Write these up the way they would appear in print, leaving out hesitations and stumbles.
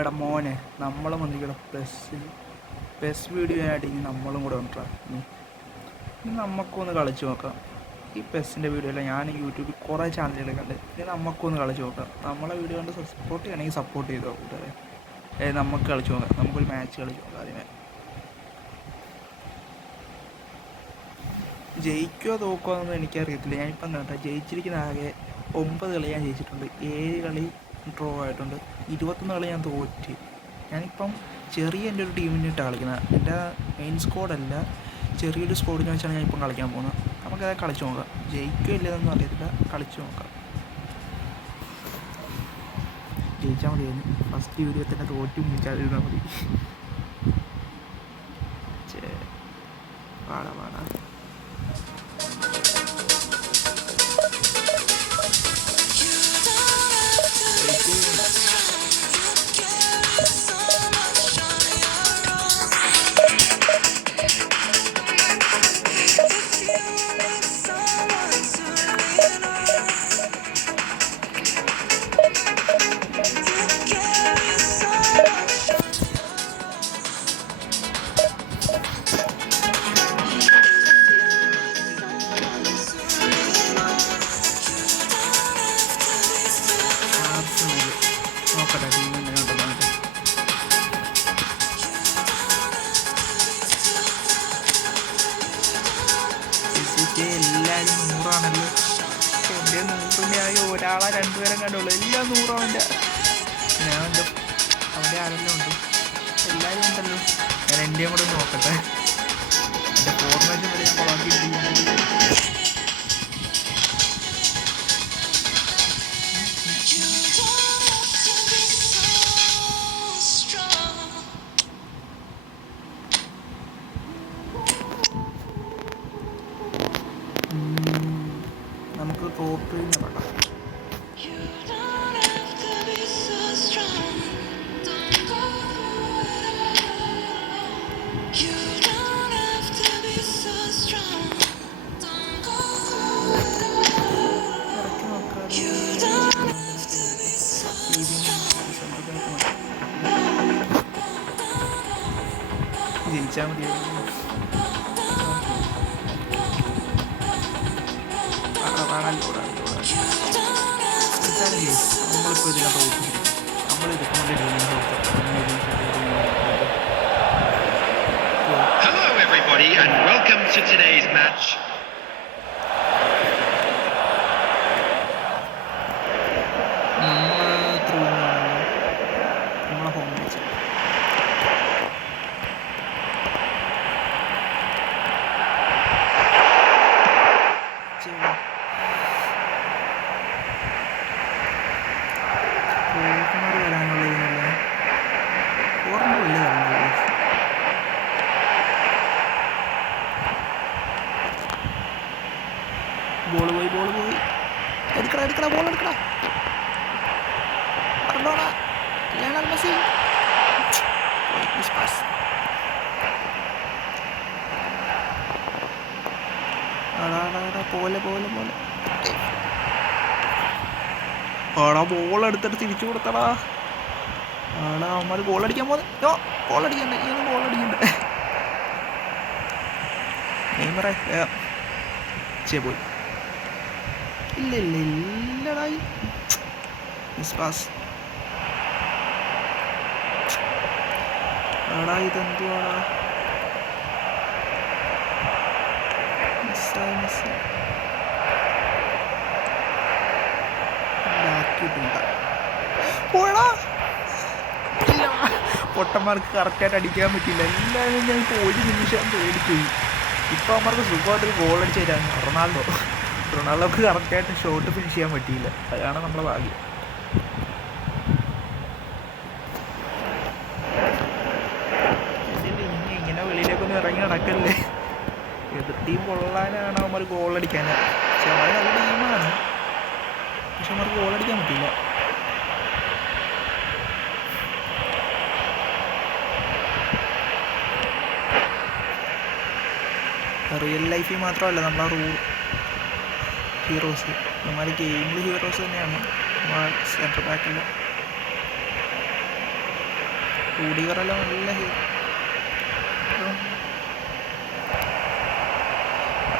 എടാ മോനെ, നമ്മളും വന്നിരിക്കണ പെസ് വീഡിയോ ആയിട്ട് ഇനി നമ്മളും കൂടെ ഉണ്ടാ. ഇനി നമുക്കൊന്ന് കളിച്ച് നോക്കാം. ഈ പെസ്സിൻ്റെ വീഡിയോ അല്ല, ഞാൻ യൂട്യൂബിൽ കുറേ ചാനലുകൾ കണ്ട്. ഇനി നമുക്കൊന്ന് കളിച്ച് നോക്കാം. നമ്മളെ വീഡിയോ കണ്ട് സപ്പോർട്ട് ചെയ്യണമെങ്കിൽ സപ്പോർട്ട് ചെയ്തോ കൂട്ടുകാരെ. നമുക്ക് കളിച്ച് നോക്കാം. നമുക്കൊരു മാച്ച് കളിച്ച് നോക്കാം. ആദ്യമേ ജയിക്കുമോ തോക്കുമോ എന്നൊന്നും എനിക്കറിയത്തില്ല. ഞാനിപ്പം കേട്ടോ ജയിച്ചിരിക്കുന്ന ആകെ 9 കളി ഞാൻ ജയിച്ചിട്ടുണ്ട്, 7 കളി ഡ്രോ ആയിട്ടുണ്ട്, 21 കളി ഞാൻ തോറ്റ്. ഞാനിപ്പം എൻ്റെ ഒരു ടീമിനിട്ട് കളിക്കുന്നത്. എൻ്റെ മെയിൻ സ്ക്വാഡല്ല, ചെറിയൊരു സ്ക്വാഡിനെ വെച്ചാണ് ഞാനിപ്പം കളിക്കാൻ പോകുന്നത്. നമുക്കത് കളിച്ച് നോക്കാം. ജയിക്കുമോ ഇല്ലതെന്നൊന്നും അറിയത്തില്ല, കളിച്ച് നോക്കാം. ജയിച്ചാൽ മതിയായിരുന്നു. ഫസ്റ്റ് വീഡിയോ തന്നെ തോറ്റ് മുങ്ങിച്ചാതിരുന്നാൽ മതി. പാടാ പാടാ. നോക്കട്ടെ ടീം എങ്ങനെയുണ്ടെന്ന്. എല്ലാവരും 100ആണല്ലോ. എൻ്റെ 100ൻ്റെ ആയി ഒരാളെ 2 പേരെ കണ്ടുള്ളൂ. എല്ലാം 100 ഞാൻ എൻ്റെ അവിടെ ആരെല്ലാം ഉണ്ട്, എല്ലാവരും ഉണ്ടല്ലോ. ഞാൻ എൻ്റെയും കൂടെ നോക്കട്ടെ. എൻ്റെ ഫോർമേഷൻ വരെ ഞാൻ കൊളാക്കിയിട്ടിരിക്കുകയാണ്. നമുക്ക് ടോപ്പ് തന്നെ വേണം. ജയിച്ചാൽ മതിയായിരുന്നു. നമ്മളിപ്പോൾ ഇതിനകത്ത് ഓടിച്ചിരിക്കും. Hello everybody and welcome to today's match. നമ്മളെ ഹോം മാച്ച് വരാനുള്ളതിനുള്ള ഓർമ്മ വലിയ കാര്യങ്ങൾ. ബോൾ പോയി എടുക്കടാ ബോൾ എടുക്കടാ. ലയണൽ മെസ്സി പോലെ ആടാ ബോൾ എടുത്തിട്ട് തിരിച്ചു കൊടുത്തടാ. ആടാ അവന്മാർ ഗോൾ അടിക്കാൻ പോകുന്നു. Goal അടിക്കണ്ടേ, goal അടിക്കണ്ടേ. നെയ്മറെ പോയി. ഇല്ലടായി മിസ് പാസ്. ആടാ ഇതെന്തുവാടാ, മിസ് പോടാ. പൊട്ടന്മാർക്ക് കറക്റ്റായിട്ട് അടിക്കാൻ പറ്റില്ല. എല്ലാവരും ഞാൻ ഇപ്പോൾ ഒരു നിമിഷം പേടിച്ചു. ഇപ്പം അവന്മാർക്ക് സുഖമായിട്ടൊരു ഗോൾ അടിച്ച് തരാണ്. റൊണാൾഡോക്ക് കറക്റ്റായിട്ട് ഷോട്ട് ഫിനിഷ് ചെയ്യാൻ പറ്റിയില്ല. അതാണ് നമ്മളെ ഭാഗ്യം. ഇങ്ങനെ വെളിയിലേക്കൊന്നും ഇറങ്ങി നടക്കല്ലേ. എതിർ ടീം കൊള്ളാനാണ് അവന്മാർ ഗോൾ അടിക്കാൻ. പക്ഷെ അവർ നല്ല ടീമാണ്, പക്ഷെ അവർക്ക് ഗോൾ അടിക്കാൻ പറ്റില്ല. റിയൽ ലൈഫിൽ മാത്രമല്ല നമ്മളെ ഹീറോസ്, നമ്മൾ ഗെയിമിൽ ഹീറോസ് തന്നെയാണ് സെൻറ്റർ ബാക്കിൽ. റൂഡിഗറെല്ലാം നല്ല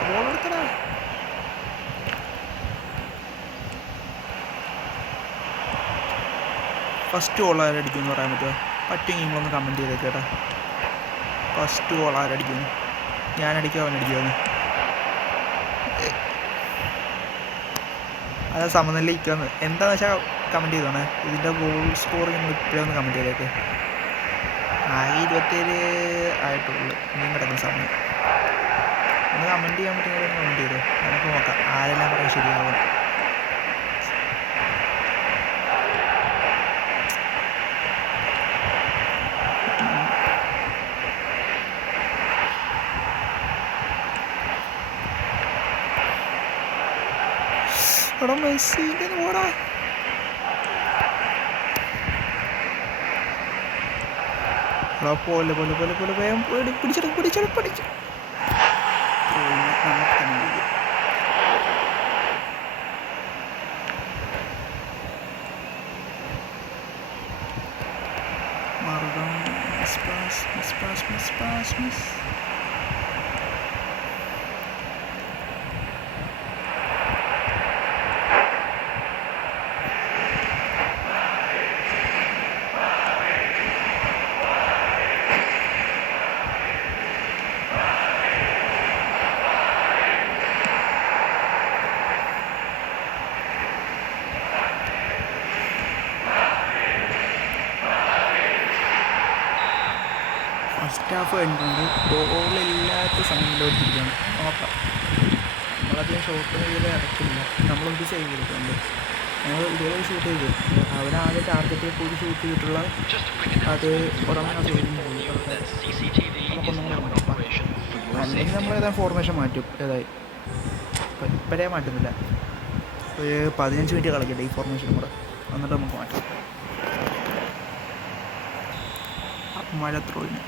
ബോളെടുക്കടാ. ഫസ്റ്റ് ഗോൾ ആരടിക്കുമെന്ന് പറയാൻ പറ്റുമോ? പറ്റുമെങ്കിൽ നിങ്ങളൊന്ന് കമൻറ്റ് ചെയ്തേക്കേട്ടാ. ഫസ്റ്റ് ഗോൾ ആരടിക്കുന്നു? ഞാനടിക്കുക അവനടിക്കുമെന്ന്? അത് സമനിലയിക്കാന്ന് എന്താണെന്ന് വെച്ചാൽ കമൻറ്റ് ചെയ്തോണേ. ഇതിൻ്റെ ഗോൾ സ്കോർ നിങ്ങൾ ഇപ്പോഴേ ഒന്ന് കമൻറ്റ് ചെയ്തേക്കെ. 27 ആയിട്ടുള്ളൂ, ഇനിയും കിടക്കുന്ന സമയം. ഒന്ന് കമൻറ്റ് ചെയ്യാൻ പറ്റുമെങ്കിൽ കമൻറ്റ് ചെയ്തോ, നമുക്ക് നോക്കാം ആരെല്ലാം പറയാൻ ശരിയാവും. എടാ മെസ്സി ഇങ്ങനെ പോടാ. എടാ പോലെ പോലെ പോലെ പോലെ വേഗം പിടിച്ചു. മാറുക. മിസ്. ഫസ്റ്റ് ഹാഫ് കഴിഞ്ഞിട്ടുണ്ട്. ഗോളില്ലാത്ത സമയത്തിലോട്ടിരിക്കുകയാണ്. നോക്കാം. നമ്മളധികം ഷോട്ട് ചെയ്ത് ഇറക്കില്ല, നമ്മളൊരു സേവ് ചെയ്തിട്ടുണ്ട്. ഞങ്ങൾ ഇതുവരെ ഷൂട്ട് ചെയ്തു. അവരാകെ ടാർഗറ്റിൽ കൂടി ഷൂട്ട് ചെയ്തിട്ടുള്ള അത് ഒരെണ്ണം സേവിങ് പോയി. നമുക്കൊന്നും കൂടെ നോക്കാം. അല്ലെങ്കിൽ നമ്മൾ ഏതായാലും ഫോർമേഷൻ മാറ്റും. ഏതായി ഇപ്പോഴേ മാറ്റുന്നില്ല. ഒരു 15 മിനിറ്റ് കളിക്കട്ടെ ഈ ഫോർമേഷൻ കൂടെ, എന്നിട്ട് നമുക്ക് മാറ്റാം. മഴ ത്രോയിന്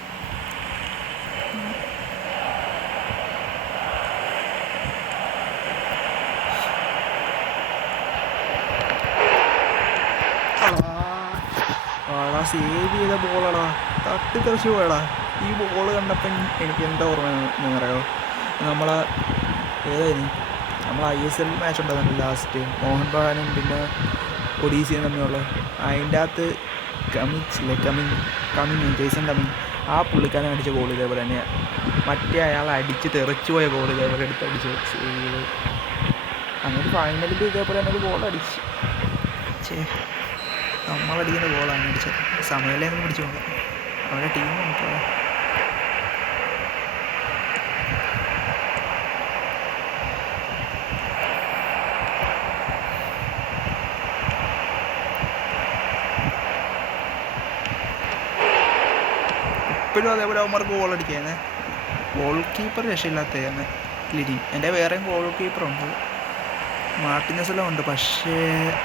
സേവ് ചെയ്ത ബോളാടാ, തട്ടിത്തെറിച്ച് പോയടാ. ഈ ബോൾ കണ്ടപ്പം എനിക്ക് എന്താ ഓർമ്മ എന്നറിയോ? ഏതായിരുന്നു നമ്മൾ ISL മാച്ച് ഉണ്ടായിരുന്നു ലാസ്റ്റ്, മോഹൻ ബഗാനും പിന്നെ ഒഡീസിയും തമ്മിലുള്ള. അതിൻ്റെ അകത്ത് ജെയ്സൺ കമ്മിങ് ആ പുള്ളിക്കാരൻ അടിച്ച ഗോൾ ഇതേപോലെ തന്നെയാണ്. മറ്റേ അയാൾ അടിച്ച് തെറിച്ചു പോയ ഗോൾ ഇതേപോലെ എടുത്തടിച്ച് സേവ്. അങ്ങനെ ഫൈനലിൽ ഇതേപോലെ തന്നെ ഒരു ഗോൾ അടിച്ച് നമ്മളടിക്കുന്ന ഗോളാണ് അടിച്ചത്. സമയമില്ലെന്ന് പിടിച്ചു നോക്കാം. അവരുടെ ടീം നോക്കുക. ഇപ്പോഴും അതേപോലെ അവന്മാർക്ക് ഗോൾ അടിക്കുകയാണ്. ഗോൾ കീപ്പർ രക്ഷയില്ലാത്തതാണ് ലിഡിങ്. എൻ്റെ വേറെയും ഗോൾ കീപ്പറുണ്ട്, മാർട്ടിനസെല്ലാം ഉണ്ട്. പക്ഷേ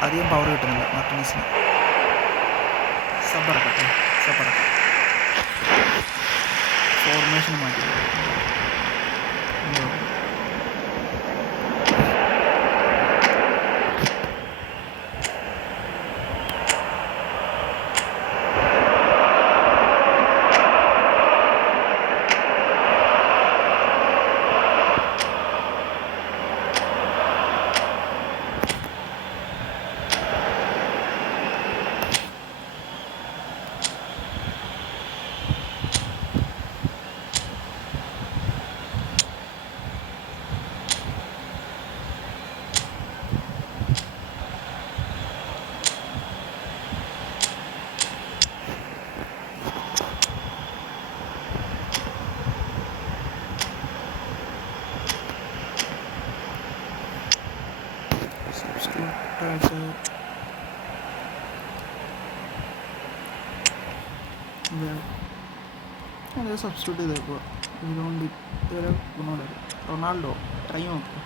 അധികം പവർ കിട്ടുന്നില്ല മാർട്ടിനസിന്. സബറക്കട്ടെ ഫോർമേഷൻ മാറ്റി. അതെ സബ്സ്റ്റിറ്റ്യൂട്ട് ചെയ്തേക്കുക. ഇതുകൊണ്ട് ഇതുവരെ ഗുണമുണ്ടായിരുന്നു. റൊണാൾഡോ ട്രൈ നോക്കുക.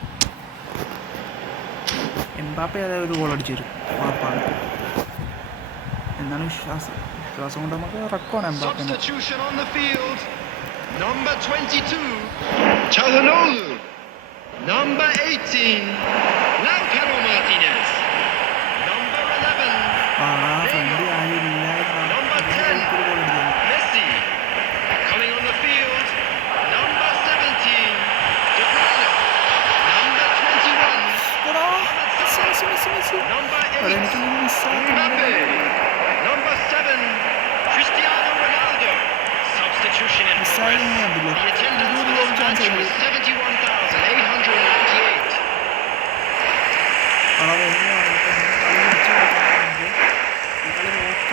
എംബാപ്പെ അതായത് ഒരു ഗോൾ അടിച്ചു തരും ഉറപ്പാണ് എന്നാണ് വിശ്വാസം കൊണ്ട് നമുക്ക് record Mbappe. Number 18, Lautaro Martinez. Number 11, front ആരില്ല.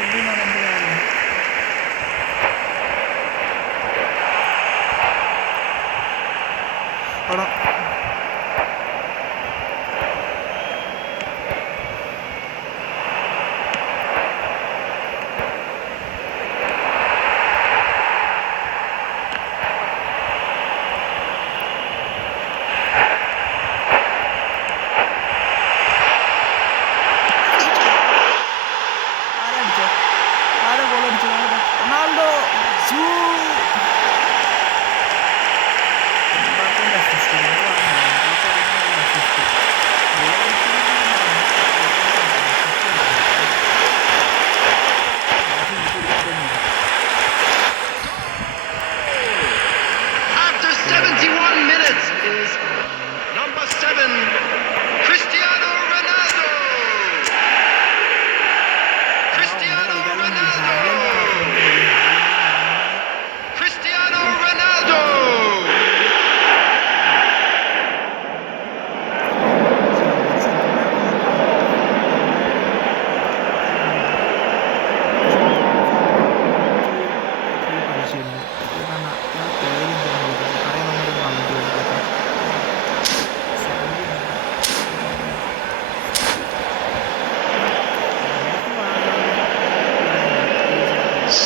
എന്നാണ് എൻ്റെ കാര്യം. എടാ ആരാ ഗോൾ അടിച്ചത്? റൊണാൾഡോ. എംബാപ്പേൻ്റെ assist. After 71 minutes is number 7, Cristiano Ronaldo. Cristiano Ronaldo. Cristiano Ronaldo.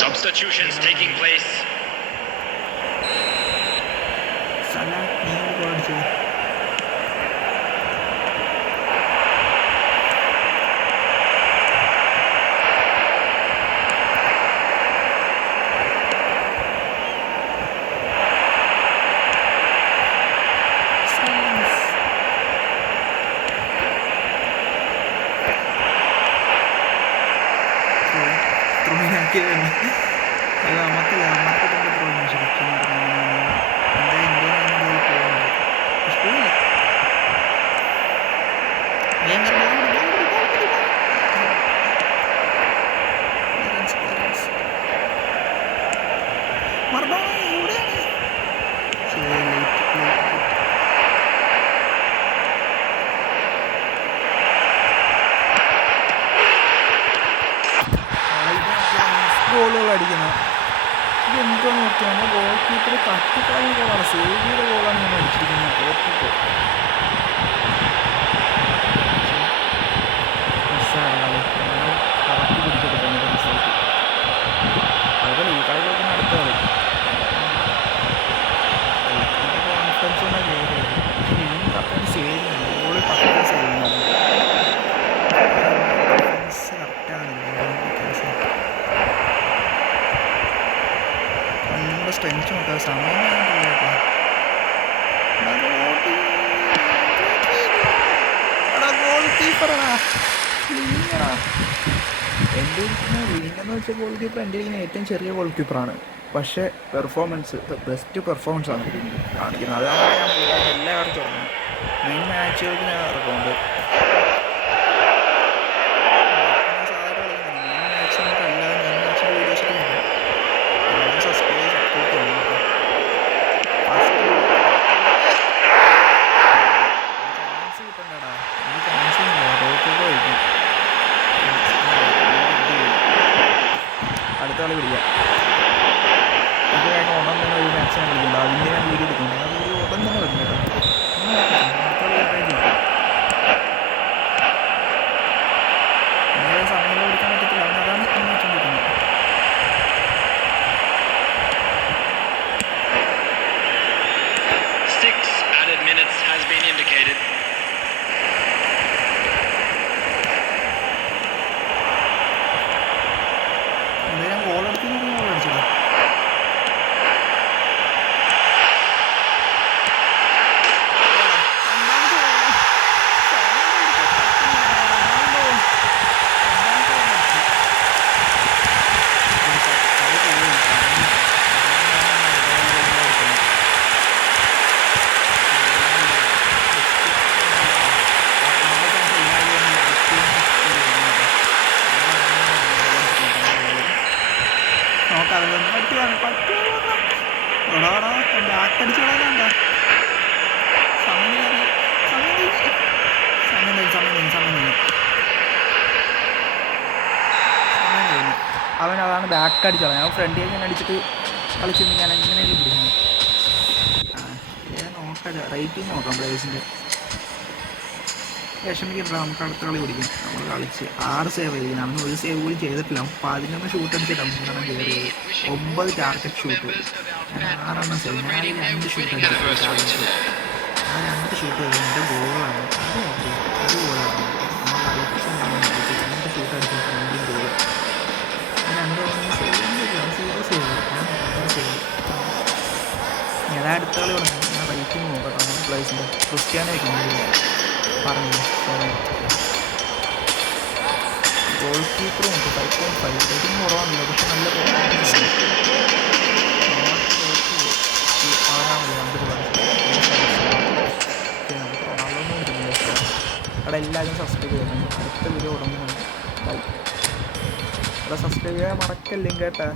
Substitutions taking place. അത് നമുക്കല്ല, നമുക്ക് തന്നെ തോന്നുന്നു ശരിക്കും എന്താ ഇന്ത്യയിൽ ബോൾ പോകുന്നത്. പക്ഷെ പോയില്ല. ഗോളുകൾ അടിക്കുന്നത് ഇതെന്തോ നോക്കിയാണ് ഗോൾ കീപ്പർ തട്ടിക്കളഞ്ഞ ഗോളാണ്. സേവ് ചെയ്ത ഗോളാണ് ഞാൻ അടിച്ചിരിക്കുന്നത്. തോറ്റിട്ട് മിസ്സാണ് കറക്റ്റ് പിടിച്ചെടുക്കാൻ മിസ്സായിട്ട്. അതുപോലെ ഈ കളി നോക്കുന്ന അടുത്ത കളി കോൺഫിഡൻസ് കൊണ്ടാണ് കയറിയത്. പക്ഷെ ഇനിയും കറക്റ്റായിട്ട് സേവ് ചെയ്യുന്നുണ്ട്. ഗോളിൽ പക്ക സേവ് ചെയ്യുന്നുണ്ട്. നമ്മുടെ സ്ട്രെങ്ത് നോക്കാം. സമയം ഗോൾ കീപ്പറാ ലിങ്ങാ. എൻ്റെ ഇരിക്കുന്ന ലിങ്ങെന്ന് വെച്ചാൽ ഗോൾ കീപ്പർ എൻ്റെ ഇരിക്കുന്ന ഏറ്റവും ചെറിയ ഗോൾ കീപ്പറാണ്. പക്ഷേ പെർഫോമൻസ് ബെസ്റ്റ് പെർഫോമൻസ് ആണ് കാണിക്കുന്നത്. അതാണ് ഞാൻ എല്ലാവരും തുടങ്ങുന്നത്. മെയിൻ മാച്ചുകൾക്ക് ഞാൻ ഇറക്കുന്നുണ്ട്. സാധാരണ കളിക്കുന്നുണ്ട്. മെയിൻ മാച്ച് നമുക്ക് അല്ലാതെ മെയിൻ മാച്ചിൻ്റെ വീഡിയോസൊക്കെ ഉണ്ട്. സബ്സ്ക്രൈബ് സപ്പോർട്ട് ചെയ്യണം കേട്ടോ. ചാൻസ് കിട്ടണ്ടടാ. എനിക്ക് ചാൻസ് ഇല്ല. റോക്കൊക്കെ കഴിക്കും. അടുത്ത കളി പിടിക്കാം. ഇത് കഴിഞ്ഞ ഉടൻ തന്നെ ഒരു മാച്ച് ഞാൻ കളിക്കുന്നുണ്ട്. അതിൻ്റെ ഞാൻ വീഡിയോ എടുക്കുന്നുണ്ട്. ആ വീഡിയോ ഉടൻ തന്നെ വരുന്നു കേട്ടോ. സമയം പിടിക്കാൻ പറ്റത്തില്ല. അവനതാണ് ഇപ്പം വെച്ചോണ്ടിരിക്കുന്നത്. Minutes has been indicated. ഞാൻ ഗോൾ അടിക്കുന്ന ഗോൾ അടിച്ചതാ. ബാക്കടിച്ച് കളയാണ്ട. സമയം കഴിഞ്ഞു. അവൻ അതാണ് ബാക്ക് അടിച്ചത്. ഞാൻ ഫ്രണ്ട് ഞാൻ അടിച്ചിട്ട് കളിച്ചിട്ട് ഞാൻ എങ്ങനെയും പിടിക്കുന്നു. ഞാൻ നോക്കാം, റേറ്റിംഗ് നോക്കാം പ്ലേയേഴ്സിൻ്റെ. വിഷമിക്കണ്ട, നമുക്ക് അടുത്ത കളി പിടിക്കും. നമ്മൾ കളിച്ച് 6 സേവ് ചെയ്തിരിക്കണം. അന്ന് ഒരു സേവ് കൂടി ചെയ്തിട്ടില്ല. 11 ഷൂട്ട് അടിച്ചിട്ടാണ് 3 കയറിയത്. 9 ടാർഗറ്റ് ഷൂട്ട്. ഞാൻ 6 സേവ്. ഞാൻ 2 ഷൂട്ട് അടിച്ചിട്ട് ആ 2 ഷൂട്ട് ചെയ്ത് എൻ്റെ ഗോളാണ്. അത് നോക്കി, അത് ഗോളാണ്. നമ്മൾ കളിച്ച് 2 ഷൂട്ട് അടിച്ചിട്ട് 2 ഗോൾ. ഞാൻ 2 സേവ് സേവ്. ഞാൻ സേവ്. ഞാൻ അടുത്ത കളി പറഞ്ഞു. ഞാൻ റേറ്റിംഗ് നോക്കട്ടെ നമ്മുടെ പ്ലേസിൻ്റെ. ക്രിസ്ത്യാനോ പറഞ്ഞു ഗോൾ കീപ്പർ നോക്കും 5.5. റേറ്റിംഗ് കുറവാണല്ലോ, പക്ഷെ നല്ല അവിടെ എല്ലാവരും സബ്സ്ക്രൈബ് ചെയ്യണം. അടുത്ത വീഡിയോ ഉടനെ ബൈ. അവിടെ സബ്സ്ക്രൈബ് ചെയ്യാൻ മറക്കല്ലേ കേട്ടാ.